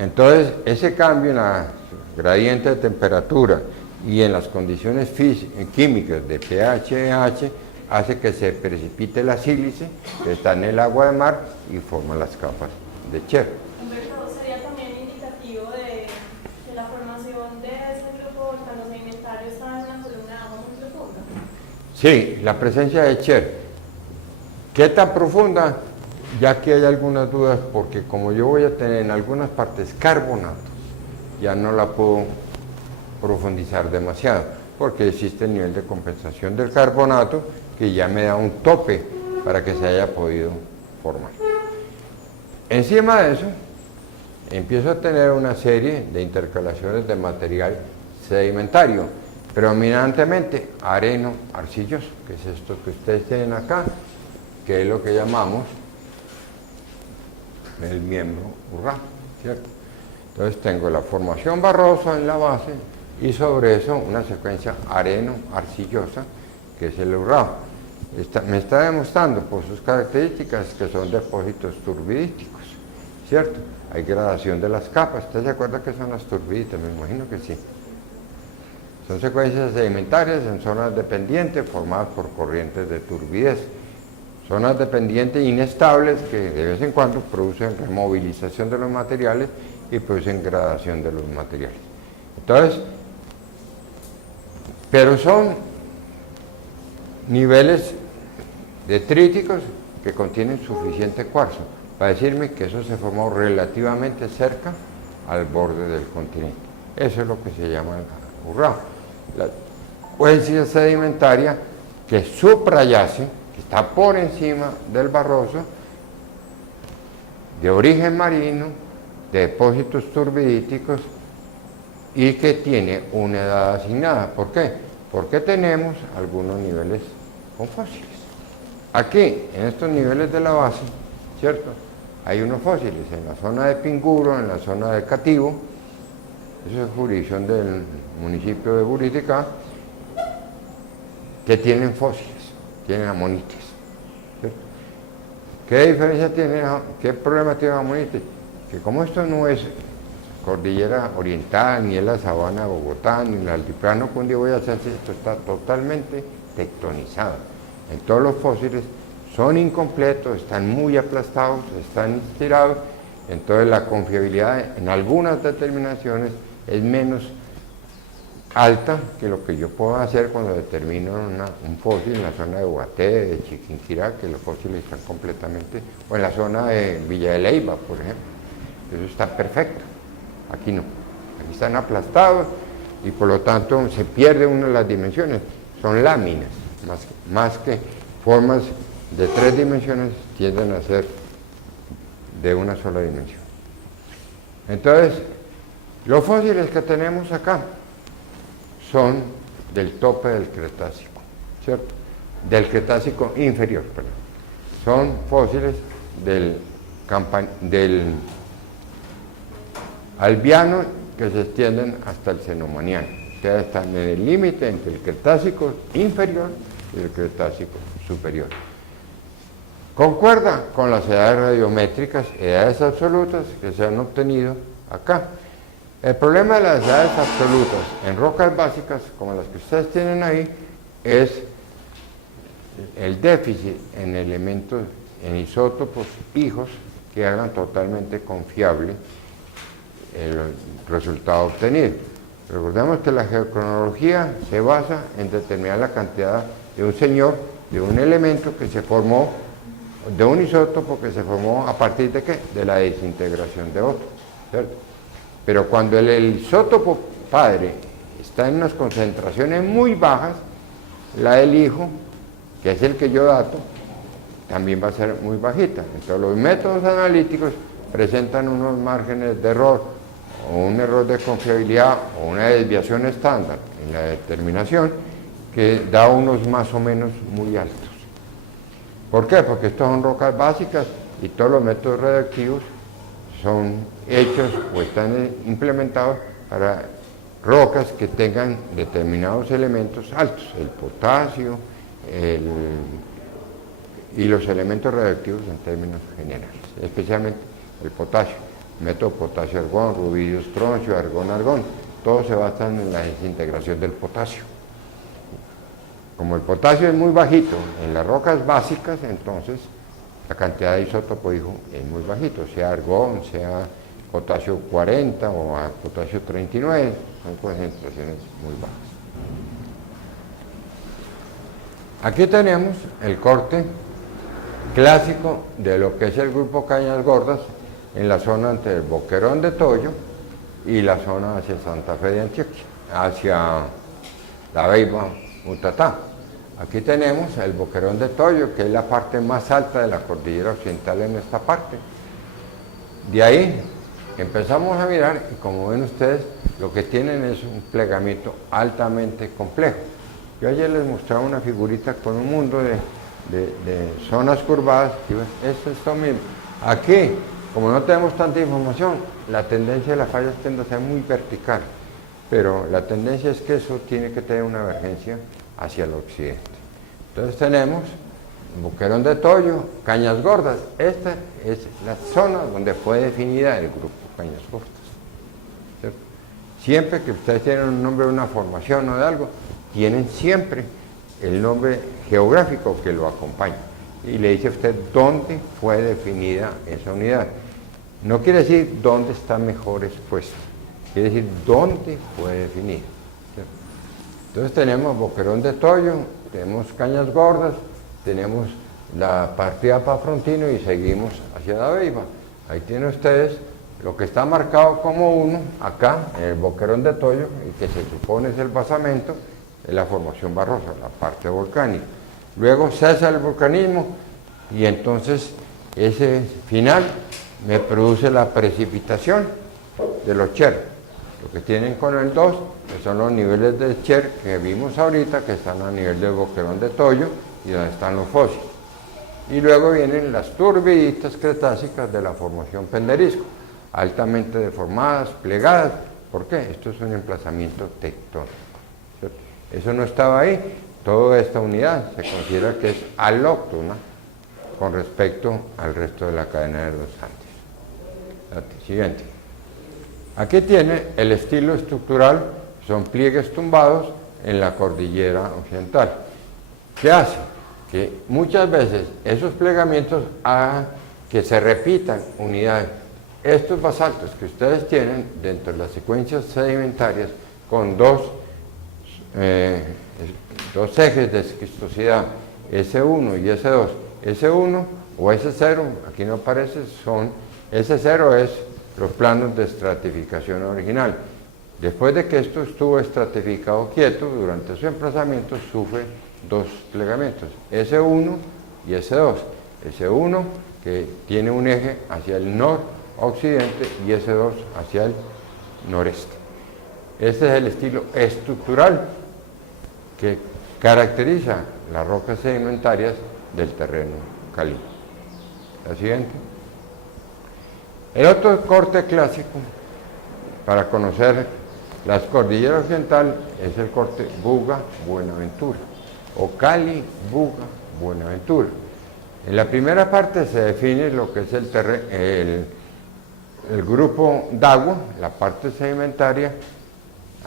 Entonces, ese cambio en la gradiente de temperatura y en las condiciones químicas de pH y pH hace que se precipite la sílice que está en el agua de mar y forma las capas de Cher. Humberto, ¿sería también indicativo de la formación de ese grupo cuando los sedimentarios están en una columna de agua muy profunda? Sí, la presencia de Cher. ¿Qué tan profunda? Ya que hay algunas dudas, porque como yo voy a tener en algunas partes carbonatos, ya no la puedo profundizar demasiado, porque existe el nivel de compensación del carbonato que ya me da un tope para que se haya podido formar. Encima de eso, empiezo a tener una serie de intercalaciones de material sedimentario, predominantemente areno-arcilloso, que es esto que ustedes tienen acá, que es lo que llamamos el miembro Urra, ¿cierto? Entonces tengo la formación barrosa en la base y sobre eso una secuencia areno-arcillosa, que es el Urra. Me está demostrando por sus características que son depósitos turbidíticos, ¿cierto? Hay gradación de las capas. ¿Usted se acuerda qué son las turbiditas? Me imagino que sí. Son secuencias sedimentarias en zonas dependientes formadas por corrientes de turbidez. Zonas dependientes inestables que de vez en cuando producen removilización de los materiales y producen gradación de los materiales. Entonces, pero son niveles detríticos que contienen suficiente cuarzo para decirme que eso se formó relativamente cerca al borde del continente. Eso es lo que se llama el urrao. La secuencia sedimentaria que suprayace, que está por encima del barroso, de origen marino, de depósitos turbidíticos y que tiene una edad asignada. ¿Por qué? Porque tenemos algunos niveles con fósiles. Aquí, en estos niveles de la base, ¿cierto? Hay unos fósiles en la zona de Pinguro, en la zona de Cativo, eso es jurisdicción del municipio de Buriticá, que tienen fósiles, tienen amonites, ¿cierto? ¿Qué diferencia tiene, qué problema tiene amonites? Que como esto no es cordillera oriental, ni es la sabana de Bogotá, ni el altiplano cundiboyacense, esto está totalmente tectonizado. En todos los fósiles son incompletos, están muy aplastados, están estirados, entonces la confiabilidad en algunas determinaciones es menos alta que lo que yo puedo hacer cuando determino un fósil en la zona de Ubaté, de Chiquinquirá, que los fósiles están completamente, o en la zona de Villa de Leyva, por ejemplo, eso está perfecto. Aquí no, aquí están aplastados y por lo tanto se pierde una de las dimensiones, son láminas, más que formas de 3 dimensiones tienden a ser de una sola dimensión. Entonces, los fósiles que tenemos acá son del tope del Cretácico, ¿cierto? Del Cretácico inferior, perdón. Son fósiles del Albiano que se extienden hasta el Cenomaniano. O sea, están en el límite entre el Cretácico inferior y el Cretácico superior. Concuerda con las edades radiométricas, edades absolutas que se han obtenido acá. El problema de las edades absolutas en rocas básicas, como las que ustedes tienen ahí, es el déficit en elementos, en isótopos hijos que hagan totalmente confiable el resultado obtenido. Recordemos que la geocronología se basa en determinar la cantidad de un señor, de un elemento que se formó, de un isótopo que se formó a partir de ¿qué? De la desintegración de otro, ¿cierto? Pero cuando el isótopo padre está en unas concentraciones muy bajas, la del hijo, que es el que yo dato, también va a ser muy bajita. Entonces los métodos analíticos presentan unos márgenes de error, o un error de confiabilidad, o una desviación estándar en la determinación, que da unos más o menos muy altos. ¿Por qué? Porque estos son rocas básicas y todos los métodos radioactivos son hechos o están implementados para rocas que tengan determinados elementos altos, el potasio y los elementos radioactivos en términos generales, especialmente el potasio. método potasio-argón, rubidio-estroncio, argón-argón, todos se basan en la desintegración del potasio. Como el potasio es muy bajito en las rocas básicas, entonces la cantidad de isótopo hijo es muy bajito, sea argón, sea potasio 40 o potasio 39, son concentraciones muy bajas. Aquí tenemos el corte clásico de lo que es el grupo Cañas Gordas en la zona entre el Boquerón de Toyo y la zona hacia Santa Fe de Antioquia, hacia La Beiba, Mutatá. Aquí tenemos el Boquerón de Toyo, que es la parte más alta de la cordillera occidental en esta parte. De ahí empezamos a mirar y como ven ustedes, lo que tienen es un plegamiento altamente complejo. Yo ayer les mostraba una figurita con un mundo de zonas curvadas, y esto es lo mismo. Aquí, como no tenemos tanta información, la tendencia de la falla tiende a ser muy vertical, pero la tendencia es que eso tiene que tener una emergencia hacia el occidente. Entonces tenemos Boquerón de Toyo, Cañas Gordas. Esta es la zona donde fue definida el grupo Cañas Gordas, ¿cierto? Siempre que ustedes tienen un nombre de una formación o de algo, tienen siempre el nombre geográfico que lo acompaña. Y le dice a usted dónde fue definida esa unidad. No quiere decir dónde está mejor expuesto, quiere decir dónde fue definida, ¿cierto? Entonces tenemos Boquerón de Toyo, tenemos Cañas Gordas, tenemos la partida para Frontino y seguimos hacia La Beiba. Ahí tienen ustedes lo que está marcado como 1 acá en el Boquerón de Toyo y que se supone es el basamento, es la formación barrosa, la parte volcánica. Luego cesa el volcanismo y entonces ese final me produce la precipitación de los cher. Lo que tienen con el 2, que son los niveles de cher que vimos ahorita, que están a nivel del Boquerón de Toyo y donde están los fósiles. Y luego vienen las turbiditas cretácicas de la formación Penderisco, altamente deformadas, plegadas. ¿Por qué? Esto es un emplazamiento tectónico, ¿cierto? Eso no estaba ahí. Toda esta unidad se considera que es alóctona con respecto al resto de la cadena de los Andes. Siguiente. Aquí tiene el estilo estructural, son pliegues tumbados en la cordillera occidental. ¿Qué hace? Que muchas veces esos plegamientos hagan que se repitan unidades. Estos basaltos que ustedes tienen dentro de las secuencias sedimentarias con dos ejes de esquistosidad, S1 y S2. S1 o S0, aquí no aparece, S0 es los planos de estratificación original. Después de que esto estuvo estratificado quieto, durante su emplazamiento sufre dos plegamientos, S1 y S2. S1 que tiene un eje hacia el noroccidente y S2 hacia el noreste. Este es el estilo estructural que caracteriza las rocas sedimentarias del terreno calizo. La siguiente. El otro corte clásico para conocer las cordilleras occidentales es el corte Buga-Buenaventura o Cali-Buga-Buenaventura. En la primera parte se define lo que es el grupo Dagua, la parte sedimentaria,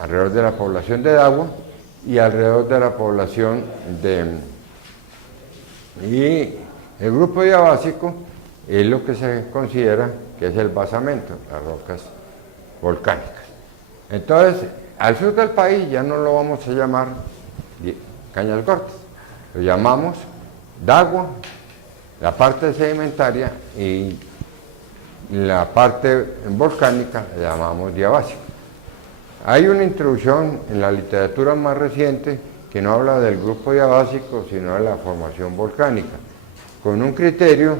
alrededor de la población de Dagua y alrededor de la población y el grupo diabásico es lo que se considera que es el basamento, las rocas volcánicas. Entonces, al sur del país ya no lo vamos a llamar Cañas Gordas, lo llamamos Dagua, la parte sedimentaria, y la parte volcánica la llamamos diabásico. Hay una introducción en la literatura más reciente que no habla del grupo diabásico, sino de la formación volcánica, con un criterio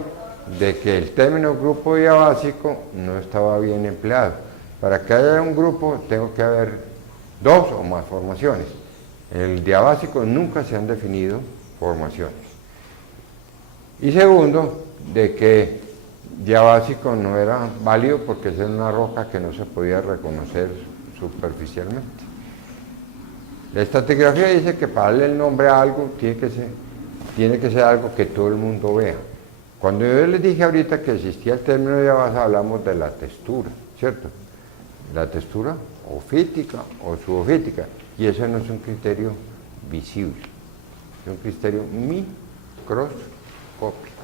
de que el término grupo diabásico no estaba bien empleado. Para que haya un grupo, tengo que haber dos o más formaciones. En el diabásico nunca se han definido formaciones. Y segundo, de que diabásico no era válido porque es una roca que no se podía reconocer superficialmente. La estratigrafía dice que para darle el nombre a algo tiene que ser algo que todo el mundo vea. Cuando yo les dije ahorita que existía el término de base, hablamos de la textura, ¿cierto? La textura ofítica o subofítica, y eso no es un criterio visible, es un criterio microscópico,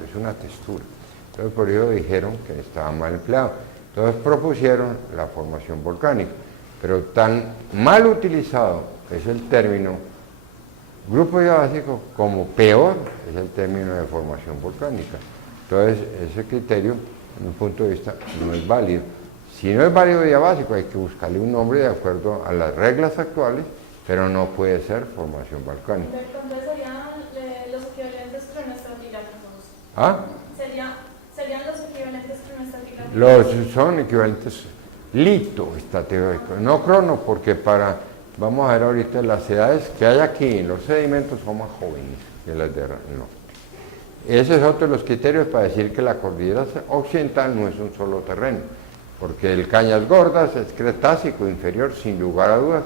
es una textura. Entonces por ello dijeron que estaba mal empleado. Entonces propusieron la formación volcánica, pero tan mal utilizado es el término grupo diabásico como peor es el término de formación volcánica. Entonces ese criterio, en mi punto de vista, no es válido. Si no es válido diabásico, hay que buscarle un nombre de acuerdo a las reglas actuales, pero no puede ser formación volcánica. Entonces serían los equivalentes cronoestratigráficos. ¿Ah? Serían los equivalentes cronoestratigráficos. Los son equivalentes litoestratigráficos, no crono, porque vamos a ver ahorita las edades que hay aquí en los sedimentos son más jóvenes que las de no. Ese es otro de los criterios para decir que la cordillera occidental no es un solo terreno, porque el Cañas Gordas es Cretácico inferior sin lugar a dudas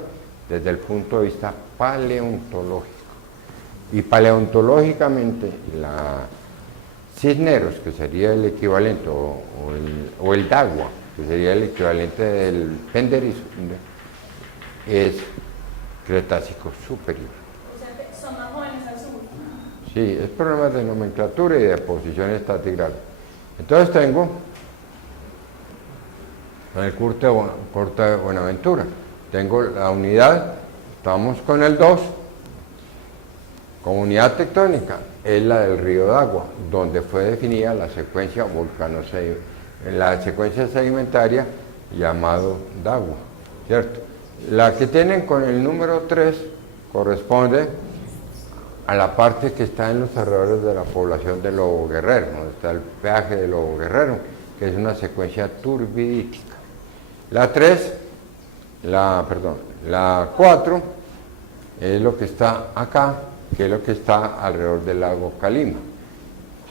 desde el punto de vista paleontológico. Y paleontológicamente la Cisneros, que sería el equivalente, o el Dagua, que sería el equivalente del Penderisco, es Cretácico superior. O sea, que son más jóvenes al sur. Sí, es problema de nomenclatura y de posición estratigral. Entonces tengo en el corte de Buenaventura, tengo la unidad, estamos con el 2, comunidad tectónica, es la del río Dagua, donde fue definida la secuencia la secuencia sedimentaria llamado Dagua, ¿cierto? La que tienen con el número 3 corresponde a la parte que está en los alrededores de la población de Lobo Guerrero, donde está el peaje de Lobo Guerrero, que es una secuencia turbidítica. La 4 es lo que está acá, que es lo que está alrededor del lago Calima.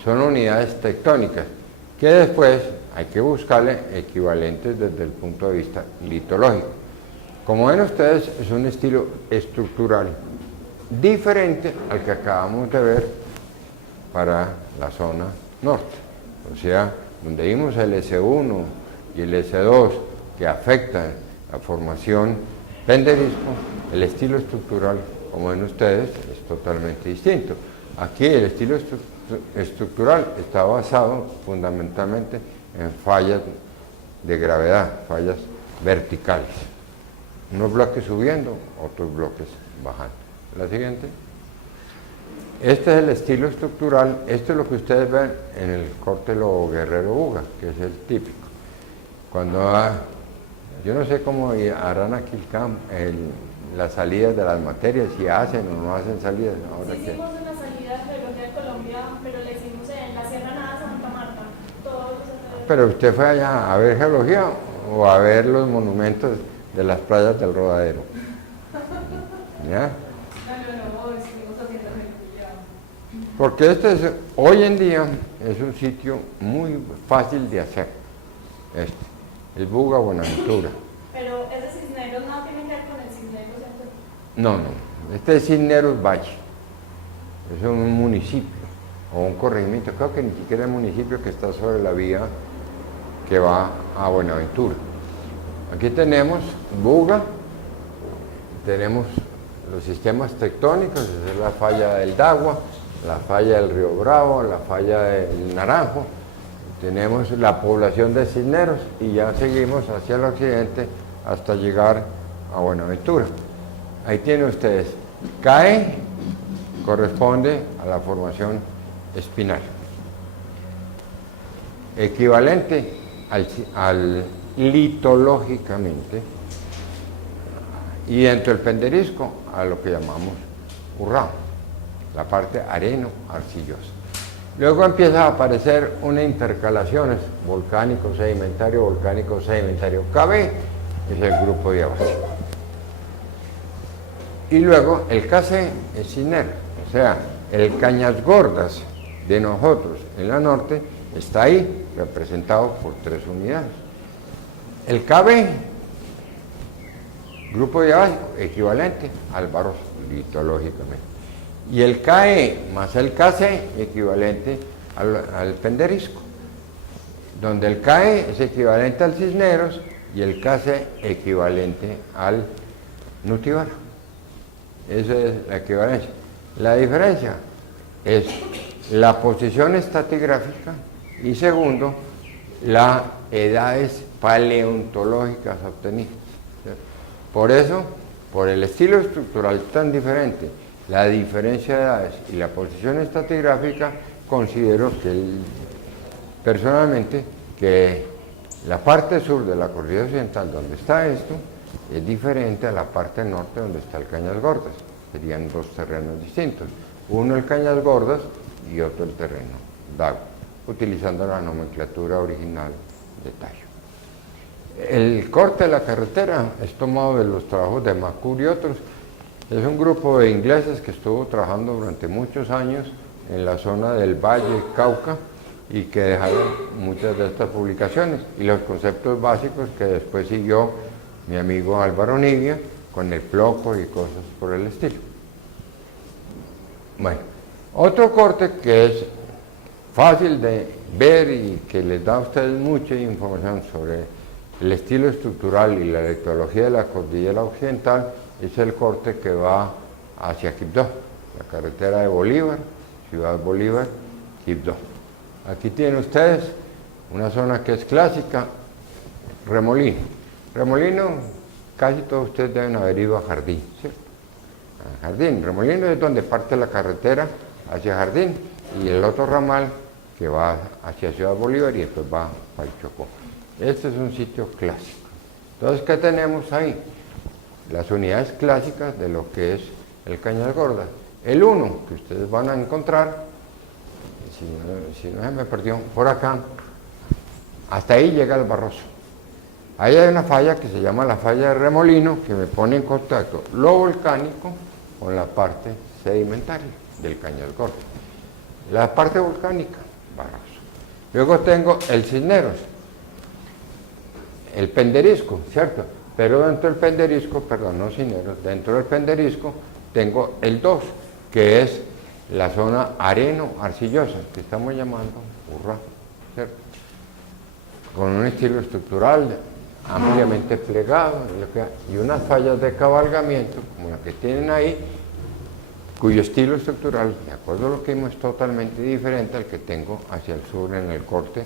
Son unidades tectónicas, que después hay que buscarle equivalentes desde el punto de vista litológico. Como ven ustedes, es un estilo estructural diferente al que acabamos de ver para la zona norte. O sea, donde vimos el S1 y el S2 que afectan la formación penderisco, el estilo estructural, como ven ustedes, es totalmente distinto. Aquí el estilo estructural está basado fundamentalmente en fallas de gravedad, fallas verticales. Unos bloques subiendo, otros bloques bajando. La siguiente. Este es el estilo estructural, esto es lo que ustedes ven en el corte Lobo Guerrero Buga, que es el típico. Cuando yo no sé cómo harán aquí las salidas de las materias, si hacen o no hacen salidas. Ahora hicimos una salida de Geología de Colombia, pero la hicimos en la Sierra Nada Santa Marta. Pero usted fue allá a ver geología o a ver los monumentos de las playas del Rodadero. ¿Ya? Porque hoy en día es un sitio muy fácil de hacer. El Buga Buenaventura. Pero ese Cisneros no tiene que ver con el Cisneros, ¿cierto? No. Este es Cisneros Valle. Es un municipio o un corregimiento. Creo que ni siquiera es municipio que está sobre la vía que va a Buenaventura. Aquí tenemos Buga, tenemos los sistemas tectónicos, esa es la falla del Dagua, la falla del Río Bravo, la falla del Naranjo, tenemos la población de Cisneros y ya seguimos hacia el occidente hasta llegar a Buenaventura. Ahí tienen ustedes, CAE corresponde a la formación espinal, equivalente al litológicamente, y dentro del penderisco a lo que llamamos urrao, la parte areno-arcillosa. Luego empieza a aparecer una intercalaciones volcánico-sedimentario, KB es el grupo diabásico. Y luego el KC es Cisneros, o sea, el Cañas Gordas de nosotros en la norte está ahí representado por 3 unidades. El KB, grupo diabásico, equivalente al barroso, litológicamente. Y el KE más el KC, equivalente al penderisco, donde el CAE es equivalente al Cisneros y el CACE equivalente al Nutibara. Esa es la equivalencia. La diferencia es la posición estratigráfica y segundo, las edades paleontológicas obtenidas. ¿Cierto? Por eso, por el estilo estructural tan diferente, la diferencia de edades y la posición estratigráfica, considero personalmente que la parte sur de la cordillera occidental, donde está esto, es diferente a la parte norte donde está el Cañas Gordas. Serían dos terrenos distintos. Uno el Cañas Gordas y otro el terreno Dago, utilizando la nomenclatura original de Tallo. El corte de la carretera es tomado de los trabajos de McCool y otros. Es un grupo de ingleses que estuvo trabajando durante muchos años en la zona del Valle Cauca y que dejaron muchas de estas publicaciones y los conceptos básicos que después siguió mi amigo Álvaro Nivia con el ploco y cosas por el estilo. Bueno, otro corte que es fácil de ver y que les da a ustedes mucha información sobre el estilo estructural y la electrología de la cordillera occidental es el corte que va hacia Quibdó, la carretera de Bolívar, Ciudad Bolívar, Quibdó. Aquí tienen ustedes una zona que es clásica, Remolino. Remolino, casi todos ustedes deben haber ido a Jardín, ¿cierto? A Jardín. Remolino es donde parte la carretera hacia Jardín y el otro ramal que va hacia Ciudad Bolívar y después va para el Chocó. Este es un sitio clásico. Entonces, ¿qué tenemos ahí? Las unidades clásicas de lo que es el Cañas Gordas. El 1 que ustedes van a encontrar, si no se me perdió, por acá, hasta ahí llega el Barroso. Ahí hay una falla que se llama la falla de Remolino, que me pone en contacto lo volcánico con la parte sedimentaria del Cañas Gordas. La parte volcánica, Barroso. Luego tengo el Cisneros, el Penderisco, ¿cierto? Pero dentro del Penderisco, perdón, no Cisneros, dentro del Penderisco tengo el 2, que es la zona areno-arcillosa, que estamos llamando Urrá, ¿cierto? Con un estilo estructural ampliamente plegado y unas fallas de cabalgamiento, como la que tienen ahí, cuyo estilo estructural, de acuerdo a lo que vimos, es totalmente diferente al que tengo hacia el sur en el corte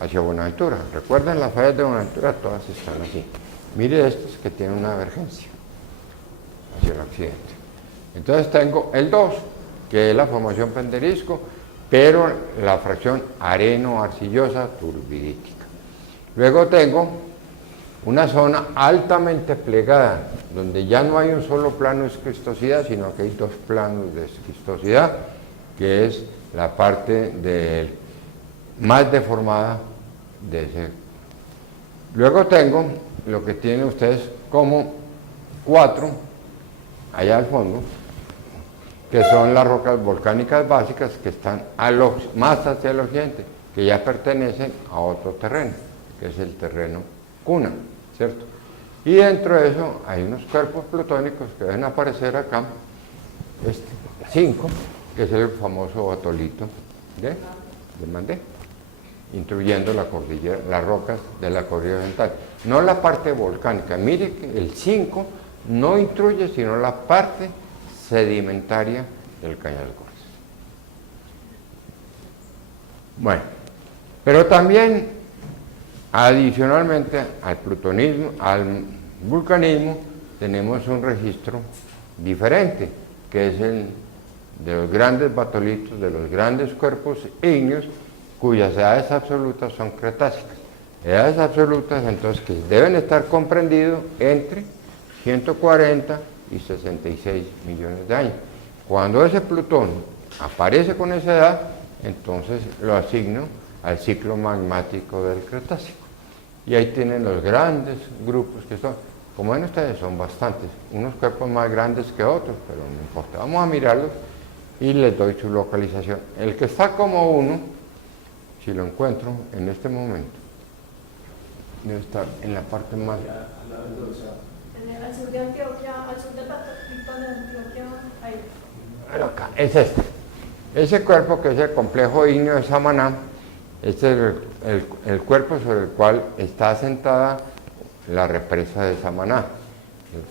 hacia Buenaventura. Recuerden, las fallas de Buenaventura todas están así. Mire estos que tienen una divergencia hacia el occidente. Entonces tengo el 2, que es la formación penderisco, pero la fracción areno-arcillosa turbidítica. Luego tengo una zona altamente plegada, donde ya no hay un solo plano de esquistosidad, sino que hay dos planos de esquistosidad, que es la parte más deformada de ese. Luego tengo lo que tienen ustedes como 4, allá al fondo, que son las rocas volcánicas básicas que están más hacia el occidente, que ya pertenecen a otro terreno, que es el terreno Cuna, ¿cierto? Y dentro de eso hay unos cuerpos plutónicos que deben aparecer acá, 5, que es el famoso atolito de Mandé, intruyendo la cordillera, las rocas de la cordillera oriental. No la parte volcánica, mire que el 5 no intruye, sino la parte sedimentaria del Cañas Gordas. Bueno, pero también adicionalmente al plutonismo, al vulcanismo, tenemos un registro diferente, que es el de los grandes batolitos, de los grandes cuerpos ígneos, cuyas edades absolutas son cretácicas. Edades absolutas, entonces, que deben estar comprendidos entre 140 y 66 millones de años. Cuando ese Plutón aparece con esa edad, entonces lo asigno al ciclo magmático del Cretácico. Y ahí tienen los grandes grupos que son, como ven ustedes, son bastantes, unos cuerpos más grandes que otros, pero no importa, vamos a mirarlos y les doy su localización. El que está como 1, si lo encuentro en este momento, debe estar en la parte más... Al sur de Antioquia, al sur del Pacífico de Antioquia, ahí. Acá, es este. Ese cuerpo, que es el complejo ígneo de Samaná, este es el cuerpo sobre el cual está asentada la represa de Samaná,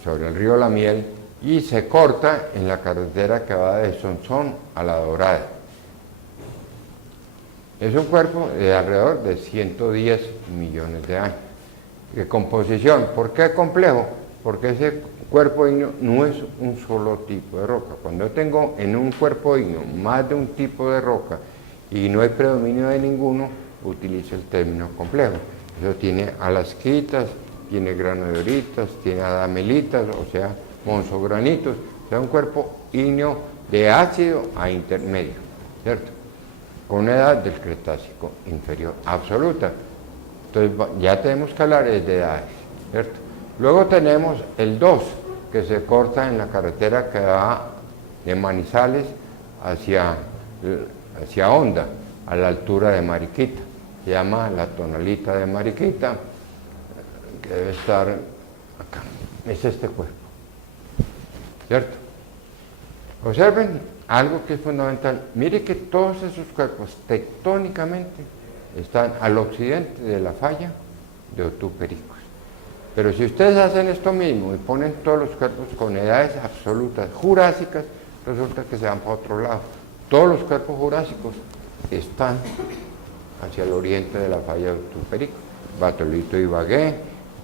sobre el río La Miel, y se corta en la carretera que va de Sonsón a La Dorada. Es un cuerpo de alrededor de 110 millones de años. De composición, ¿por qué complejo? Porque ese cuerpo ígneo no es un solo tipo de roca. Cuando yo tengo en un cuerpo ígneo más de un tipo de roca y no hay predominio de ninguno, utilizo el término complejo. Eso tiene alasquitas, tiene granodioritas, tiene adamelitas, o sea, monzogranitos, o sea, un cuerpo ígneo de ácido a intermedio, ¿cierto? Con una edad del Cretácico inferior absoluta. Entonces ya tenemos que hablar de edades, ¿cierto? Luego tenemos el 2, que se corta en la carretera que va de Manizales hacia Honda, a la altura de Mariquita. Se llama la tonalita de Mariquita, que debe estar acá. Es este cuerpo, ¿cierto? Observen algo que es fundamental. Mire que todos esos cuerpos tectónicamente están al occidente de la falla de Otú-Pericos. Pero si ustedes hacen esto mismo y ponen todos los cuerpos con edades absolutas jurásicas, resulta que se van para otro lado. Todos los cuerpos jurásicos están hacia el oriente de la falla de Otú-Pericos. Batolito Ibagué,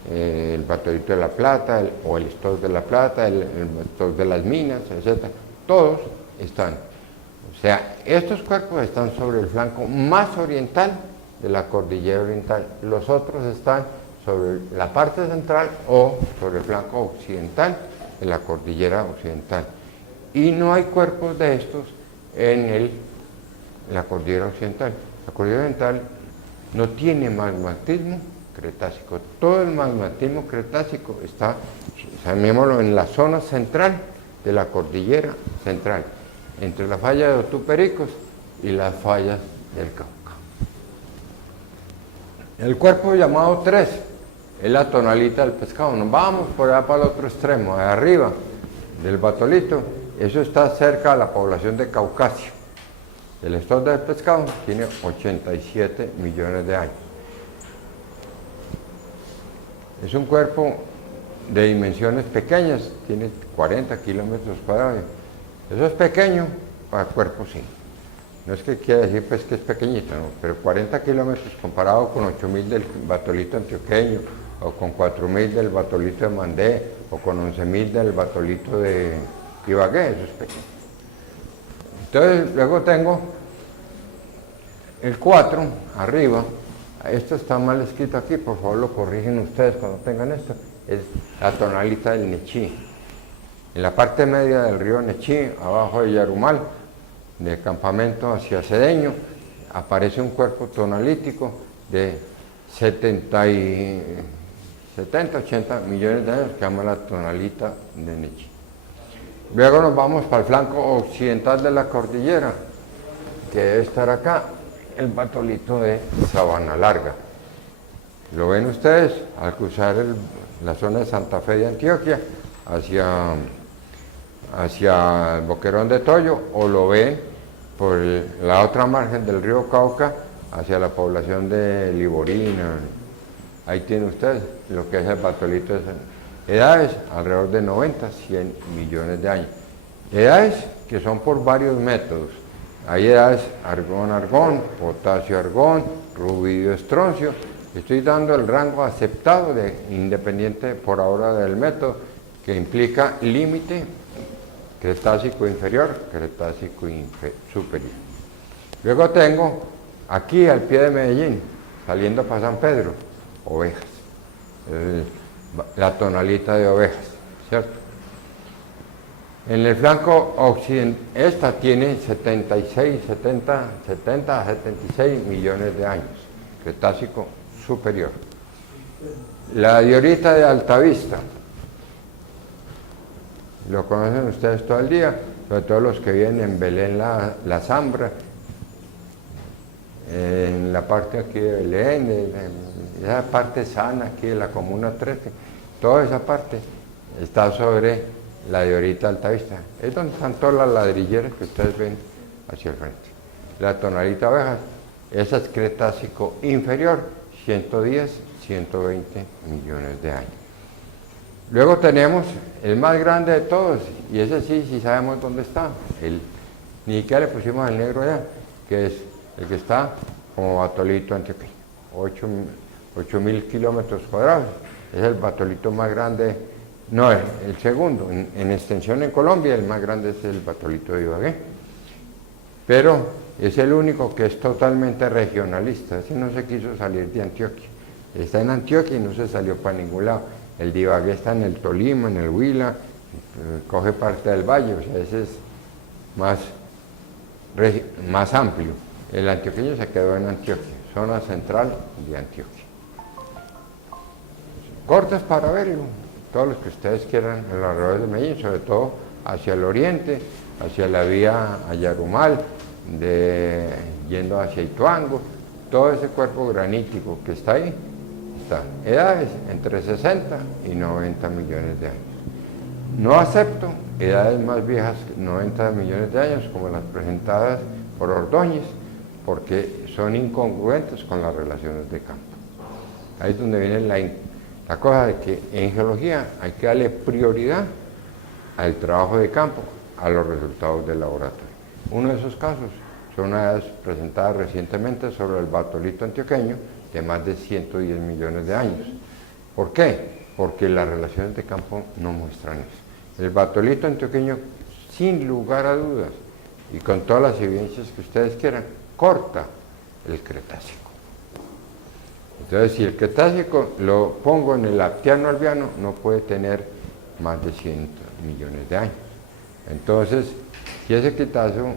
el Batolito de la Plata, o el Stock de la Plata, el Stock de las Minas, etc. Todos están. O sea, estos cuerpos están sobre el flanco más oriental de la cordillera oriental. Los otros están sobre la parte central o sobre el flanco occidental de la cordillera occidental. Y no hay cuerpos de estos en la cordillera occidental. La cordillera oriental no tiene magmatismo cretácico. Todo el magmatismo cretácico está, llamémoslo, en la zona central de la cordillera central, entre la falla de Otú-Pericos y las fallas del Cauca. El cuerpo llamado 3 es la tonalita del pescado. Nos vamos por allá para el otro extremo, de arriba del Batolito. Eso está cerca de la población de Caucasia. El stock del pescado tiene 87 millones de años. Es un cuerpo de dimensiones pequeñas, tiene 40 kilómetros cuadrados. Eso es pequeño para cuerpos sí. No es que quiera decir pues que es pequeñito, no, pero 40 kilómetros comparado con 8.000 del Batolito antioqueño, o con 4.000 del Batolito de Mandé, o con 11.000 del Batolito de Ibagué, eso es pequeño. Entonces luego tengo el 4 arriba. Esto está mal escrito aquí, por favor lo corrigen ustedes cuando tengan esto. Es la tonalita del Nechí. En la parte media del río Nechí, abajo de Yarumal, del campamento hacia Cedeño, aparece un cuerpo tonalítico de 80 millones de años, que se llama la tonalita de Nechí. Luego nos vamos para el flanco occidental de la cordillera, que debe estar acá, el Batolito de Sabana Larga. Lo ven ustedes al cruzar la zona de Santa Fe de Antioquia hacia el Boquerón de Toyo, o lo ven por la otra margen del río Cauca hacia la población de Liborina. Ahí tienen ustedes lo que es el Batolito de edades alrededor de 90, 100 millones de años. Edades que son por varios métodos. Hay edades argón-argón, potasio-argón, rubidio-estroncio. Estoy dando el rango aceptado independiente por ahora del método, que implica límite Cretácico inferior, Cretácico superior. Luego tengo aquí al pie de Medellín, saliendo para San Pedro, ovejas. La tonalita de ovejas, ¿cierto? En el flanco occidental, esta tiene 70 a 76 millones de años, Cretácico superior. La diorita de Altavista, lo conocen ustedes todo el día, sobre todo los que viven en Belén, la Zambra, en la parte aquí de Belén, en esa parte sana aquí de la Comuna 13, toda esa parte está sobre la diorita Altavista. Es donde están todas las ladrilleras que ustedes ven hacia el frente. La tonalita abejas, esa es Cretácico inferior, 110, 120 millones de años. Luego tenemos el más grande de todos, y ese sí sabemos dónde está. Ni siquiera le pusimos el negro allá, que es el que está como Batolito antioqueño, 8.000 kilómetros cuadrados. Es el batolito más grande, no, el segundo, en extensión en Colombia, el más grande es el batolito de Ibagué. Pero es el único que es totalmente regionalista, ese no se quiso salir de Antioquia. Está en Antioquia y no se salió para ningún lado. El de Ibagué está en el Tolima, en el Huila, coge parte del valle, o sea, ese es más amplio. El antioqueño se quedó en Antioquia, zona central de Antioquia. Cortes para verlo, todos los que ustedes quieran en los alrededores de Medellín, sobre todo hacia el oriente, hacia la vía Ayarumal, yendo hacia Ituango, todo ese cuerpo granítico que está ahí, está. Edades entre 60 y 90 millones de años. No acepto edades más viejas, 90 millones de años, como las presentadas por Ordóñez, porque son incongruentes con las relaciones de campo. Ahí es donde viene la cosa de que en geología hay que darle prioridad al trabajo de campo, a los resultados del laboratorio. Uno de esos casos son unas presentadas recientemente sobre el batolito antioqueño de más de 110 millones de años. ¿Por qué? Porque las relaciones de campo no muestran eso. El batolito antioqueño, sin lugar a dudas, y con todas las evidencias que ustedes quieran, corta el Cretácico. Entonces, si el Cretácico lo pongo en el Aptiano albiano, no puede tener más de 100 millones de años. Entonces, si ese Cretácico,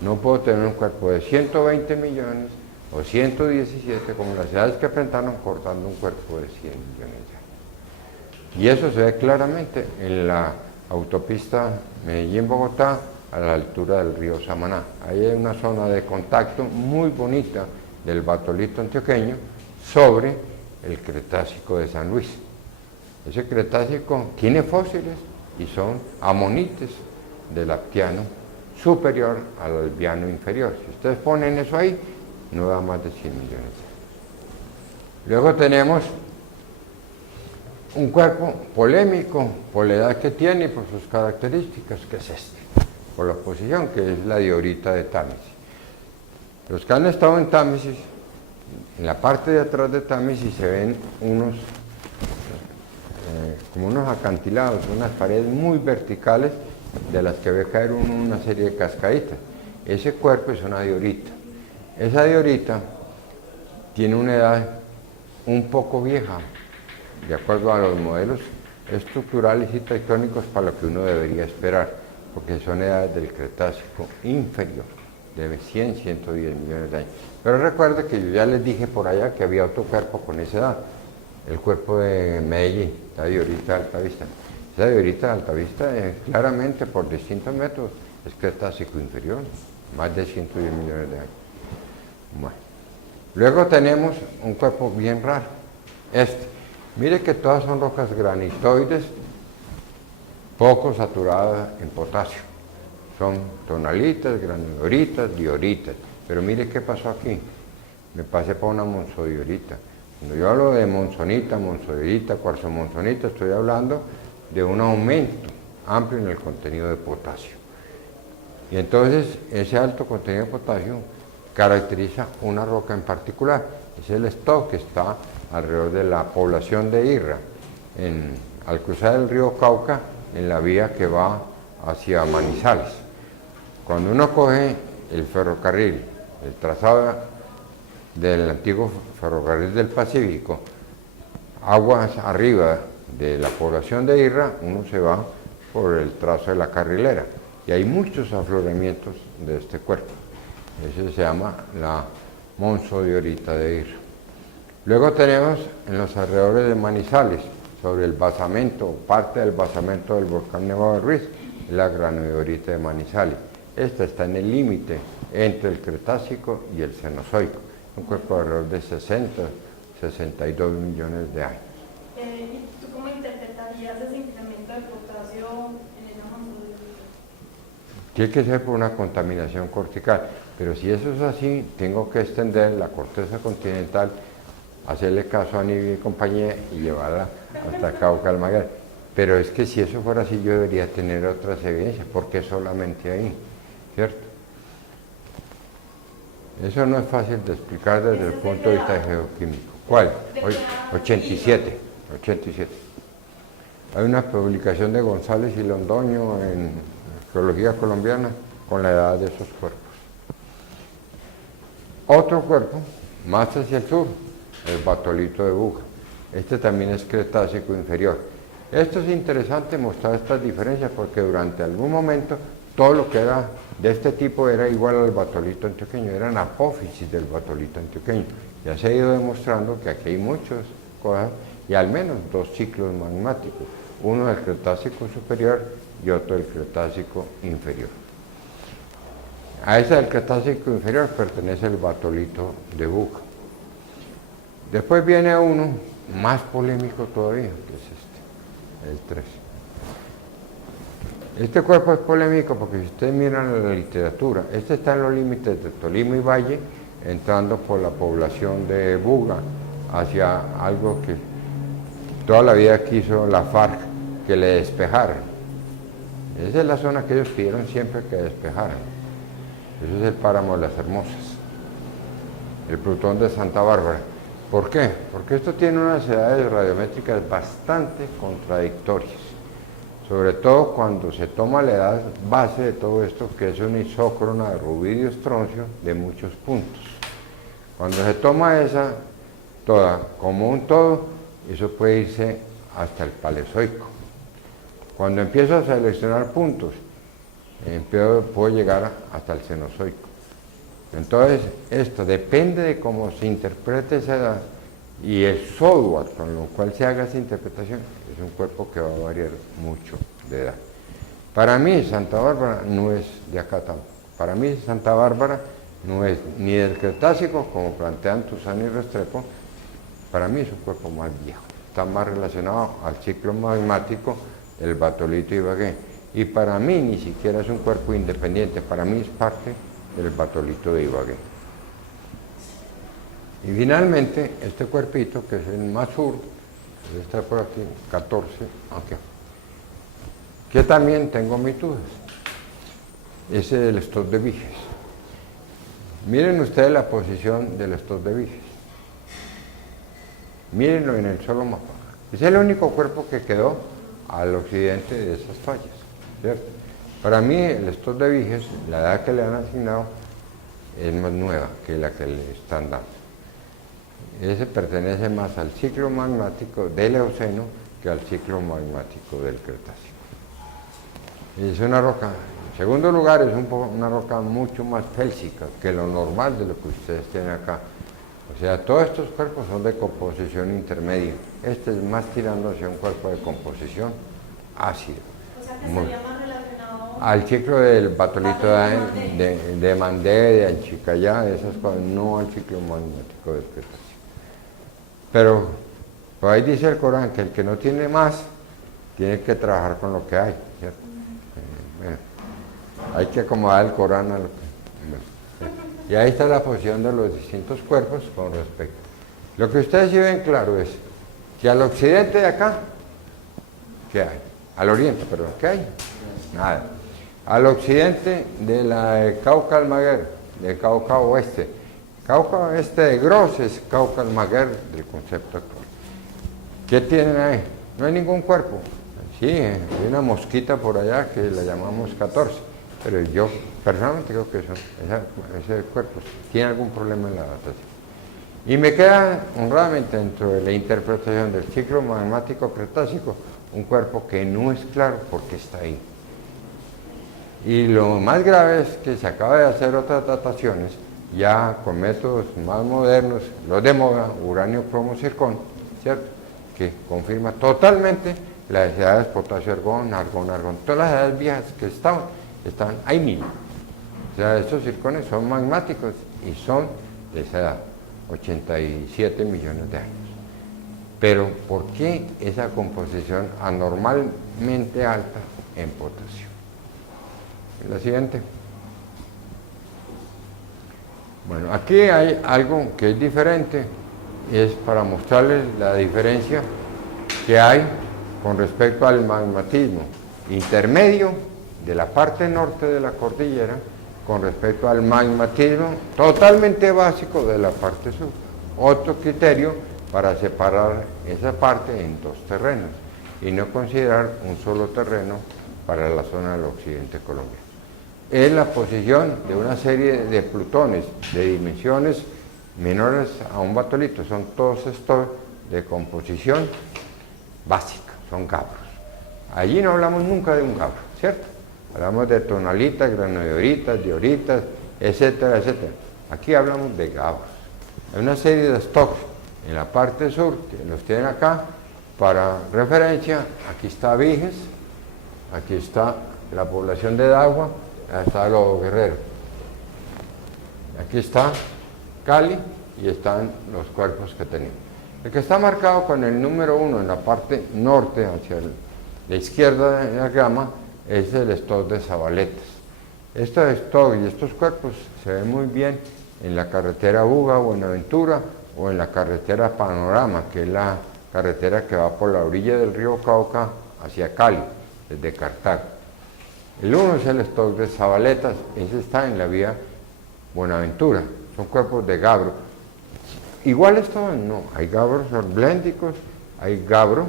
no puedo tener un cuerpo de 120 millones o 117, como las edades que enfrentaron, cortando un cuerpo de 100 millones de años. Y eso se ve claramente en la autopista Medellín-Bogotá, a la altura del río Samaná. Ahí hay una zona de contacto muy bonita del batolito antioqueño sobre el Cretácico de San Luis. Ese Cretácico tiene fósiles y son amonites del Aptiano superior al albiano inferior. Si ustedes ponen eso ahí, no da más de 100 millones de años. Luego tenemos un cuerpo polémico por la edad que tiene y por sus características, que es este, por la posición, que es la diorita de Támesis. Los que han estado en Támesis, en la parte de atrás de Támesis se ven como unos acantilados, unas paredes muy verticales de las que ve caer una serie de cascaditas. Ese cuerpo es una diorita. Esa diorita tiene una edad un poco vieja, de acuerdo a los modelos estructurales y tectónicos, para lo que uno debería esperar, porque son edades del Cretácico inferior, de 100, 110 millones de años. Pero recuerde que yo ya les dije por allá que había otro cuerpo con esa edad, el cuerpo de Medellín, la diorita de Altavista. Esa diorita de Altavista, claramente por distintos métodos, es Cretácico inferior, más de 110 millones de años. Bueno. Luego tenemos un cuerpo bien raro, este. Mire que todas son rocas granitoides, poco saturadas en potasio. Son tonalitas, granuloritas, dioritas. Pero mire qué pasó aquí. Me pasé por una monzodiorita. Cuando yo hablo de monzonita, monzodiorita, cuarzo monzonita, estoy hablando de un aumento amplio en el contenido de potasio. Y entonces ese alto contenido de potasio caracteriza una roca en particular. Es el stock que está alrededor de la población de Irra, al cruzar el río Cauca, en la vía que va hacia Manizales. Cuando uno coge el ferrocarril, el trazado del antiguo ferrocarril del Pacífico, aguas arriba de la población de Irra, uno se va por el trazo de la carrilera, y hay muchos afloramientos de este cuerpo. Ese se llama la monzodiorita de Irra. Luego tenemos en los alrededores de Manizales, sobre el basamento, parte del basamento del volcán Nevado de Ruiz, la granodiorita de Manizales. Esta está en el límite entre el Cretácico y el Cenozoico, un cuerpo de alrededor de 60, 62 millones de años. ¿Y tú cómo interpretarías ese incremento de potasio en esa monzodiorita? Tiene que ser por una contaminación cortical, pero si eso es así, tengo que extender la corteza continental, hacerle caso a Nibia y compañía y llevarla hasta Cauca Almaguer. Pero es que si eso fuera así, yo debería tener otras evidencias, porque solamente ahí, ¿cierto? Eso no es fácil de explicar desde el punto de vista geoquímico. ¿Cuál? 87. Hay una publicación de González y Londoño en Geología Colombiana con la edad de esos cuerpos. Otro cuerpo, más hacia el sur, el batolito de Buga. Este también es Cretácico inferior. Esto es interesante mostrar estas diferencias porque durante algún momento todo lo que era de este tipo era igual al batolito antioqueño, eran apófisis del batolito antioqueño. Ya se ha ido demostrando que aquí hay muchas cosas y al menos dos ciclos magmáticos, uno del Cretácico superior y otro del Cretácico inferior. A ese del Cretácico inferior pertenece el batolito de Buga. Después viene uno más polémico todavía, que es el 3. Este cuerpo es polémico porque si ustedes miran la literatura, este está en los límites de Tolima y Valle, entrando por la población de Buga hacia algo que toda la vida quiso la FARC que le despejaran. Esa es la zona que ellos pidieron siempre que despejaran. Eso es el páramo de las Hermosas, el plutón de Santa Bárbara. ¿Por qué? Porque esto tiene unas edades radiométricas bastante contradictorias, sobre todo cuando se toma la edad base de todo esto, que es una isócrona de rubidio estroncio de muchos puntos. Cuando se toma esa toda como un todo, eso puede irse hasta el Paleozoico. Cuando empiezo a seleccionar puntos, puedo llegar hasta el Cenozoico. Entonces, esto depende de cómo se interprete esa edad y el software con lo cual se haga esa interpretación, es un cuerpo que va a variar mucho de edad. Para mí, Santa Bárbara no es de acá tampoco. Para mí, Santa Bárbara no es ni del Cretácico, como plantean Tuzán y Restrepo. Para mí es un cuerpo más viejo, está más relacionado al ciclo magmático del batolito Ibagué. Y para mí ni siquiera es un cuerpo independiente, para mí es parte del batolito de Ibagué. Y finalmente, este cuerpito, que es el más sur, debe estar por aquí, 14, aquí, que también tengo mis dudas, ese del Estos de Viges. Miren ustedes la posición del Estos de Viges. Mírenlo en el solo mapa. Es el único cuerpo que quedó al occidente de esas fallas, ¿cierto? Para mí, el Estos de Viges, la edad que le han asignado, es más nueva que la que le están dando. Ese pertenece más al ciclo magmático del Eoceno que al ciclo magmático del Cretácico. Es una roca, en segundo lugar, es una roca mucho más félsica que lo normal de lo que ustedes tienen acá. O sea, todos estos cuerpos son de composición intermedia. Este es más tirando hacia un cuerpo de composición ácida. O sea, que sería más relacionado al ciclo del batolito de Mandé, de Anchicayá, de esas cosas, no al ciclo magmático del Cretácico. Pero por ahí dice el Corán que el que no tiene más, tiene que trabajar con lo que hay, ¿cierto? Bueno, hay que acomodar el Corán a lo que... Y ahí está la posición de los distintos cuerpos con respecto. Lo que ustedes sí ven claro es que al occidente de acá, ¿qué hay? Al oriente, perdón, ¿qué hay? Nada. Al occidente de la de Cauca Almaguer, de Cauca Oeste. Cauca Oeste de Gros es Cauca Almaguer del concepto actual. ¿Qué tienen ahí? No hay ningún cuerpo. Sí, hay una mosquita por allá que la llamamos 14, pero yo personalmente creo que ese cuerpo tiene algún problema en la datación. Y me queda honradamente dentro de la interpretación del ciclo magmático Cretácico un cuerpo que no es claro por qué está ahí. Y lo más grave es que se acaba de hacer otras dataciones ya con métodos más modernos, los de moda, uranio, plomo, zircón, ¿cierto? Que confirma totalmente las edades potasio, argón, argón. Todas las edades viejas que están ahí mismo. O sea, estos zircones son magmáticos y son de esa edad, 87 millones de años. Pero, ¿por qué esa composición anormalmente alta en potasio? La siguiente. Bueno, aquí hay algo que es diferente, y es para mostrarles la diferencia que hay con respecto al magmatismo intermedio de la parte norte de la cordillera con respecto al magmatismo totalmente básico de la parte sur. Otro criterio para separar esa parte en dos terrenos y no considerar un solo terreno para la zona del occidente colombiano. Es la posición de una serie de plutones de dimensiones menores a un batolito, son todos estos de composición básica, son gabros. Allí no hablamos nunca de un gabro, ¿cierto? Hablamos de tonalitas, granodioritas, dioritas, etcétera, etcétera. Aquí hablamos de gabros. Hay una serie de stocks en la parte sur, que los tienen acá, para referencia. Aquí está Viges, aquí está la población de Dagua, está Lobo Guerrero. Aquí está Cali y están los cuerpos que tenemos. El que está marcado con el número 1 en la parte norte, hacia la izquierda de la gama, es el stock de Zabaletas. Estos stock y estos cuerpos se ven muy bien en la carretera Buga-Buenaventura o en la carretera Panorama, que es la carretera que va por la orilla del río Cauca hacia Cali, desde Cartago. El 1 es el stock de Zabaletas, ese está en la vía Buenaventura, son cuerpos de gabro. Iguales todos, no, hay gabros orbléndicos, hay gabros